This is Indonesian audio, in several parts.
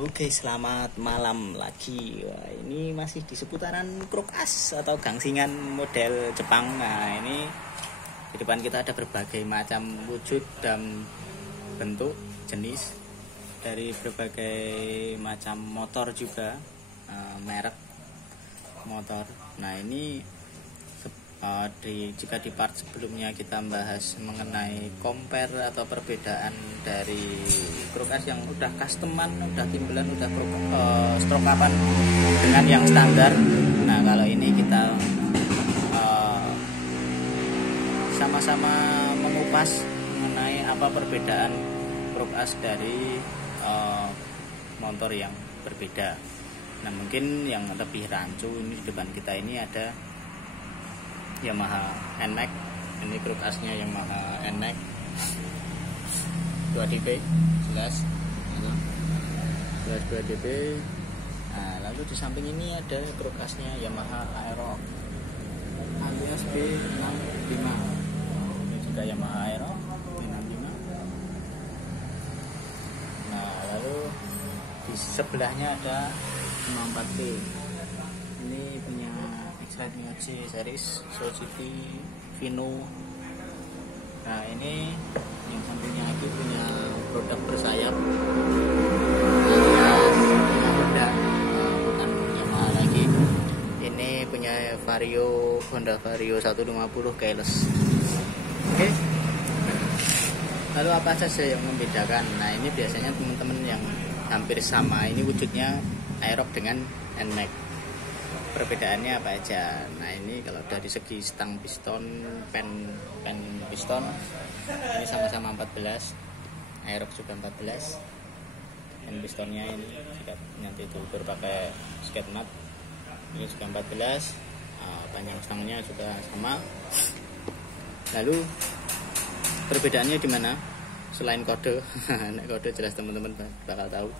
Oke, selamat malam lagi. Wah, ini masih di seputaran Krukas atau gangsingan model Jepang. Nah, ini di depan kita ada berbagai macam wujud dan bentuk jenis dari berbagai macam motor juga, merek motor. Nah, ini jika di part sebelumnya kita bahas mengenai compare atau perbedaan dari Krukas yang udah customan, udah timbelan, udah stroke kapan dengan yang standar. Nah, kalau ini kita sama-sama mengupas mengenai apa perbedaan Krukas dari motor yang berbeda. Nah, mungkin yang lebih rancu ini di depan kita ini ada Yamaha NMAX. Ini Krukasnya Yamaha NMAX 2DP jelas 2DP. Nah, lalu di samping ini ada Krukasnya Yamaha Aerox alias B65. Ini juga Yamaha Aerox B65. Nah, lalu di sebelahnya ada 54T. Ini punya X-Ride C series Society Vino. Nah, ini yang sampingnya lagi punya produk bersayap Honda, bukan Yamaha lagi. Ini punya Honda Vario 150 keyless. Oke. Lalu apa saja yang membedakan? Nah, ini biasanya teman-teman yang hampir sama, ini wujudnya Aerox dengan NMAX. Perbedaannya apa aja? Nah, ini kalau dari segi stang piston, pen piston, ini sama-sama 14, Aerox juga 14. Pen pistonnya ini jika nanti itu berpakai skate mat, ini juga 14. Panjang stangnya juga sama. Lalu perbedaannya di mana? Selain kode, kode jelas teman-teman bakal tahu.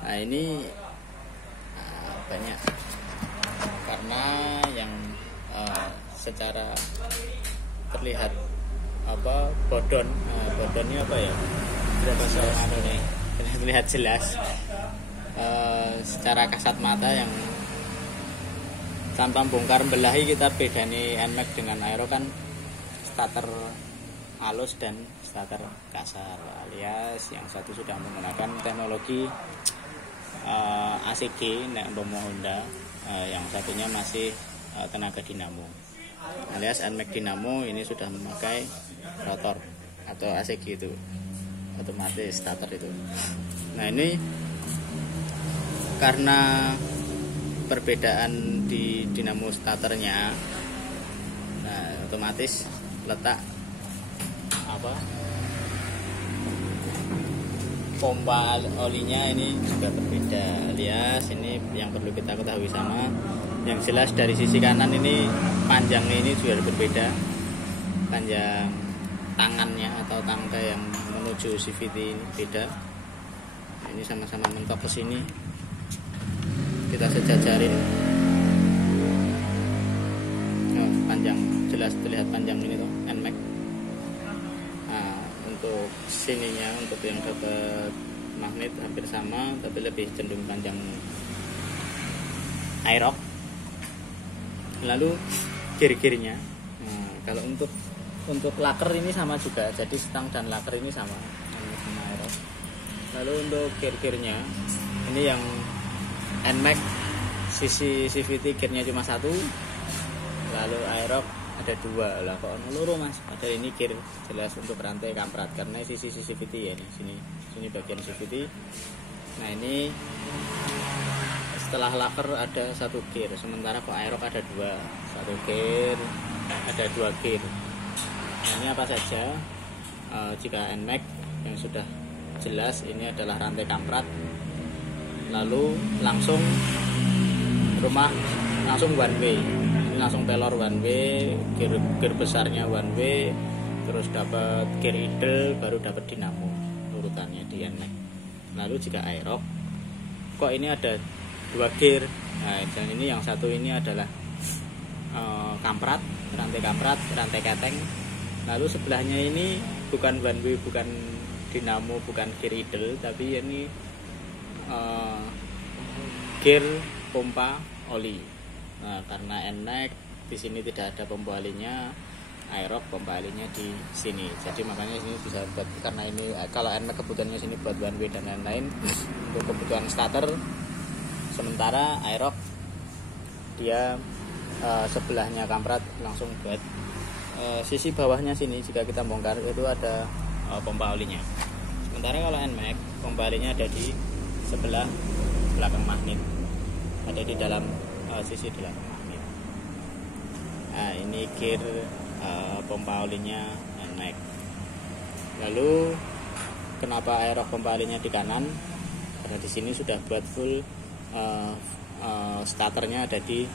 Nah, ini banyak. Karena yang secara terlihat bodonnya apa ya, bahasa nih terlihat jelas secara kasat mata, yang tanpa bongkar belahi kita bedani NMAX dengan Aerox kan starter halus dan starter kasar, alias yang satu sudah menggunakan teknologi ACG Honda, yang satunya masih tenaga dinamo, alias NMAX dinamo. Ini sudah memakai rotor atau ACG, itu otomatis starter itu. Nah, ini karena perbedaan di dinamo starternya, nah otomatis letak pompa olinya ini juga berbeda, alias ini yang perlu kita ketahui sama. Yang jelas dari sisi kanan ini panjangnya ini juga berbeda, panjang tangannya atau tangga yang menuju CVT ini beda. Nah, ini sama-sama mentok ke sini, kita sejajarin. Panjang, jelas terlihat panjang ini tuh NMAX. Untuk sininya, untuk yang dapat magnet hampir sama, tapi lebih cenderung panjang Aerox. Lalu gear-gearnya, kalau untuk laker ini sama juga, jadi stang dan laker ini sama Aerox. Lalu untuk gear-gearnya, ini yang NMAX sisi CVT gearnya cuma satu, lalu Aerox ada dua. Lah kok loro mas? Padahal ini gear jelas untuk rantai kamprat, karena sisi CVT ya, sini bagian CVT. Nah, ini setelah laker ada satu gear, sementara kok Aerox ada dua, satu gear ada dua gear. Nah, ini apa saja? Jika NMAX yang sudah jelas ini adalah rantai kamprat, lalu langsung one way, langsung pelor one way, gear besarnya one way, terus dapat gear idle, baru dapat dinamo, urutannya di NMAX. Lalu jika Aerox kok ini ada dua gear. Nah, dan ini yang satu ini adalah rantai kamprat, rantai keteng. Lalu sebelahnya ini bukan one way, bukan dinamo, bukan gear idle, tapi ini gear pompa oli. Nah, karena NMAX di sini tidak ada pompa olinya, Aerox pompa olinya di sini. Jadi makanya ini bisa buat, karena ini kalau NMAX kebutuhannya sini buat one way dan lain-lain untuk kebutuhan starter. Sementara Aerox dia sebelahnya kamprat langsung buat sisi bawahnya sini jika kita bongkar itu ada pompa olinya. Sementara kalau NMAX pompa olinya ada di sebelah belakang magnet, ada di dalam sisi belakang magnet. Nah, ini gear pompa olinya NMAX. Lalu kenapa Aerox pompa olinya di kanan? Karena di sini sudah buat full starternya ada di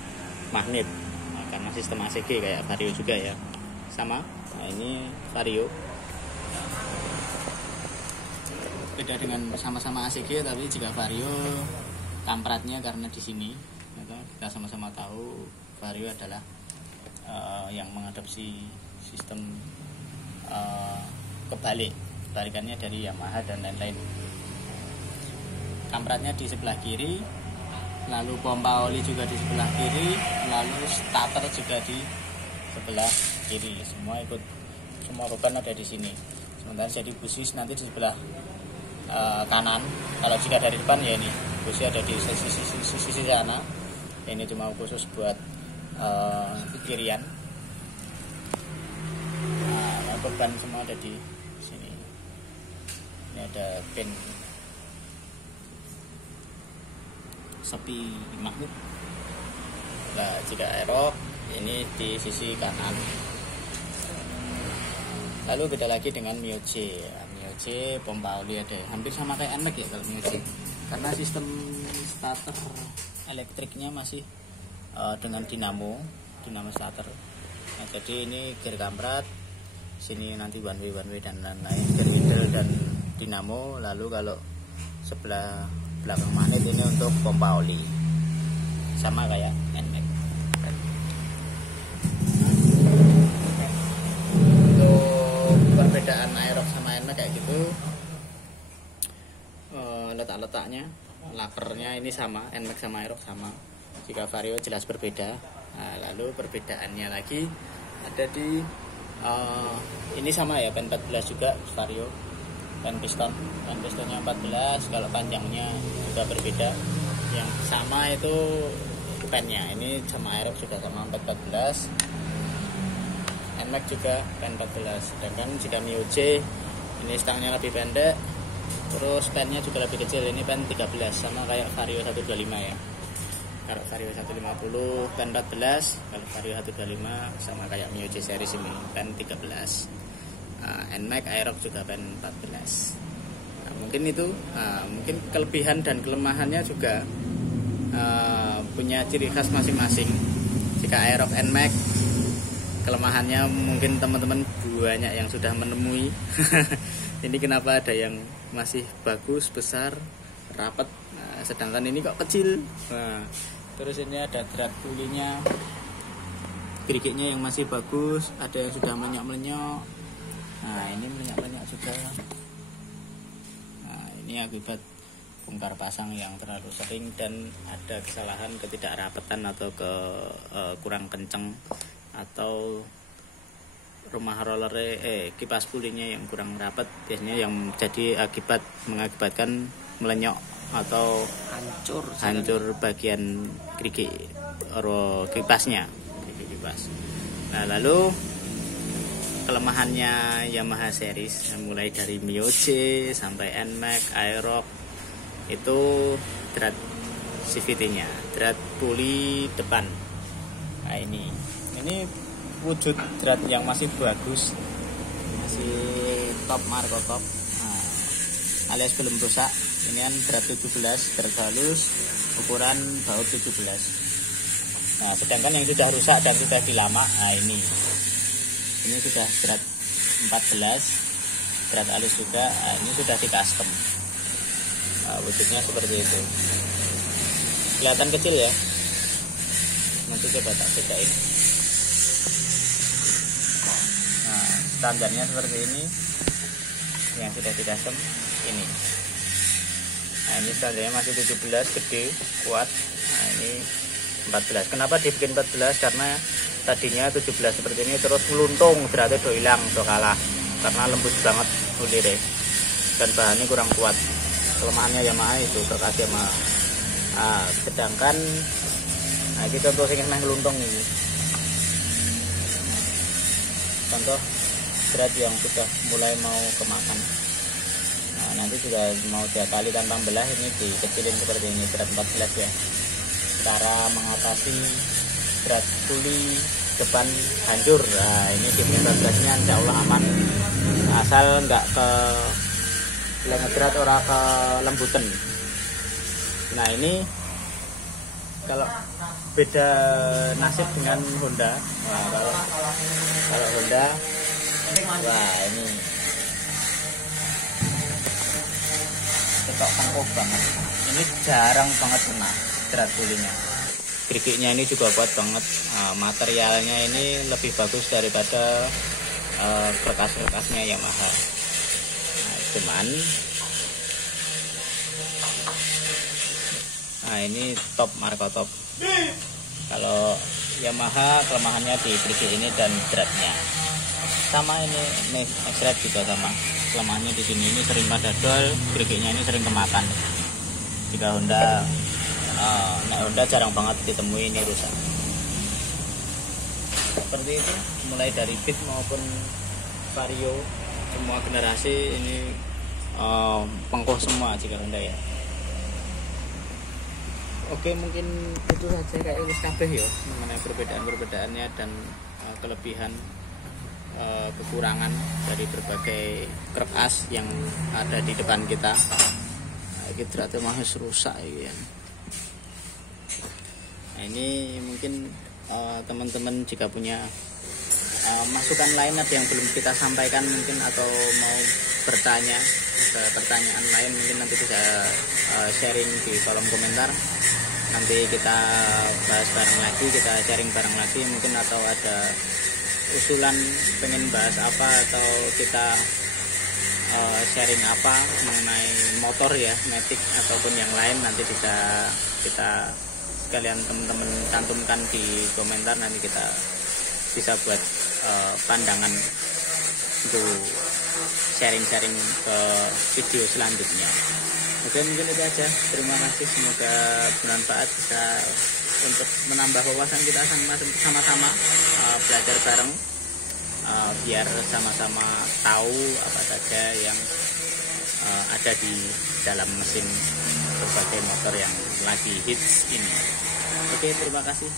magnet. Nah, karena sistem ACG kayak Vario juga ya, sama. Nah, ini Vario. Beda dengan sama-sama ACG, tapi jika Vario kampratnya karena di sini kita sama-sama tahu Vario adalah yang mengadopsi sistem kebalikannya dari Yamaha dan lain-lain. Kampratnya di sebelah kiri, lalu pompa oli juga di sebelah kiri, lalu starter juga di sebelah kiri. Semua beban ada di sini. Sementara jadi busi nanti di sebelah kanan. Kalau jika dari depan ya ini busi ada di sisi sana. Ini cuma khusus buat kirian. Nah, beban semua ada di sini. Ini ada pin sepi magnet. Nah, jika Aerox ini di sisi kanan. Lalu beda lagi dengan Mio J. Mio J pompa oli ada hampir sama kayak NMAX ya kalau Mio J. Karena sistem starter elektriknya masih dengan dinamo starter. Nah, jadi ini gear kamprat, sini nanti one way dan lain-lain, gear idle dan dinamo. Lalu kalau sebelah belakang magnet ini untuk pompa oli, sama kayak NMAX. Untuk perbedaan Aerox sama NMAX kayak gitu, letak-letaknya, lakernya ini sama, NMAX sama Aerox sama. Jika Vario jelas berbeda. Nah, lalu perbedaannya lagi ada di ini sama ya, pen 14 juga Vario. Pen pistonnya 14, kalau panjangnya juga berbeda. Yang sama itu pennya, ini sama Aerox juga sama 14. NMAX juga pen 14. Sedangkan jika Mio J ini stangnya lebih pendek, terus pennya juga lebih kecil. Ini pen 13 sama kayak Vario 125 ya. Kalau Vario 150 pen 14, kalau Vario 125 sama kayak Mio J series ini pen 13. NMAX Aerox juga pen 14. Nah, mungkin itu mungkin kelebihan dan kelemahannya juga punya ciri khas masing-masing. Jika Aerox NMAX, kelemahannya mungkin teman-teman banyak yang sudah menemui. Ini kenapa ada yang masih bagus, besar, rapat, sedangkan ini kok kecil. Nah, terus ini ada drat pulinya, gerigiknya yang masih bagus, ada yang sudah melenyok-melenyok. Nah, ini melenyok-melenyok juga. Nah, ini akibat bongkar pasang yang terlalu sering dan ada kesalahan ketidakrapatan atau kurang kenceng, atau rumah roller kipas pulinya yang kurang rapat, biasanya yang jadi mengakibatkan melenyok atau hancur bagian gerigi kipasnya, kipas. Nah, lalu kelemahannya Yamaha series mulai dari Mio J sampai NMAX, Aerox itu drat CVT-nya, drat puli depan. Nah, ini wujud drat yang masih bagus, masih top markotop, alias belum rusak. Ini kan drat 17, drat halus, ukuran baut 17. Nah, sedangkan yang sudah rusak dan sudah dilama, nah ini sudah drat 14, drat halus juga. Nah, ini sudah di custom. Nah, wujudnya seperti itu. Kelihatan kecil ya. Nanti coba tak bedain. Nah, standarnya seperti ini. Yang sudah di custom ini. Nah ini standarnya masih 17, gede, kuat. Nah ini 14. Kenapa dibikin 14? Karena tadinya 17 seperti ini terus meluntung, berarti do hilang, do kalah. Karena lembut banget ulire dan bahannya kurang kuat. Kelemahannya Yamaha itu kerkas Yamaha. Nah, sedangkan nah ini contoh sing meh ngeluntung ini. Contoh berat yang sudah mulai mau kemakan. Nah, nanti juga mau 2 kali tanpa belah ini dikecilin seperti ini, berat 14 ya. Cara mengatasi berat tuli depan hancur. Nah, ini di 14-nya insya Allah aman. Asal nggak ke ngedrat ora ke lembutan. Nah, ini kalau beda nasib dengan Honda. Nah, kalau Honda, wah ini ketok tangkuh banget. Ini jarang banget kena berat tulinya. Gerigiknya ini juga kuat banget. Materialnya ini lebih bagus daripada kerkas-kerkasnya Yamaha. Nah, cuman ini top, marka top. Kalau Yamaha kelemahannya di gerigik ini dan beratnya. Sama ini X-Ride juga sama. Kelemahannya di sini, ini sering padadol, gerigiknya ini sering kemakan. Jika Honda Honda jarang banget ditemui ini rusak. Seperti itu, mulai dari Beat maupun Vario, semua generasi ini pengkoh semua jika Honda ya. Oke, mungkin itu saja kayak wis kabeh ya mengenai perbedaan-perbedaannya dan kelebihan kekurangan dari berbagai kerkas yang ada di depan kita. Kita termasuk rusak ya. Nah, ini mungkin teman-teman jika punya masukan lain ada yang belum kita sampaikan mungkin, atau mau bertanya, ada pertanyaan lain mungkin nanti bisa sharing di kolom komentar. Nanti kita bahas bareng lagi, kita sharing bareng lagi mungkin, atau ada usulan pengen bahas apa, atau kita sharing apa mengenai motor ya, Matic ataupun yang lain, nanti bisa kita sekalian teman-teman cantumkan di komentar. Nanti kita bisa buat pandangan untuk sharing-sharing ke video selanjutnya. Oke, mungkin itu aja. Terima kasih, semoga bermanfaat, bisa untuk menambah wawasan kita sama-sama belajar bareng, biar sama-sama tahu apa saja yang ada di dalam mesin berbagai motor yang lagi hits ini. Oke, terima kasih.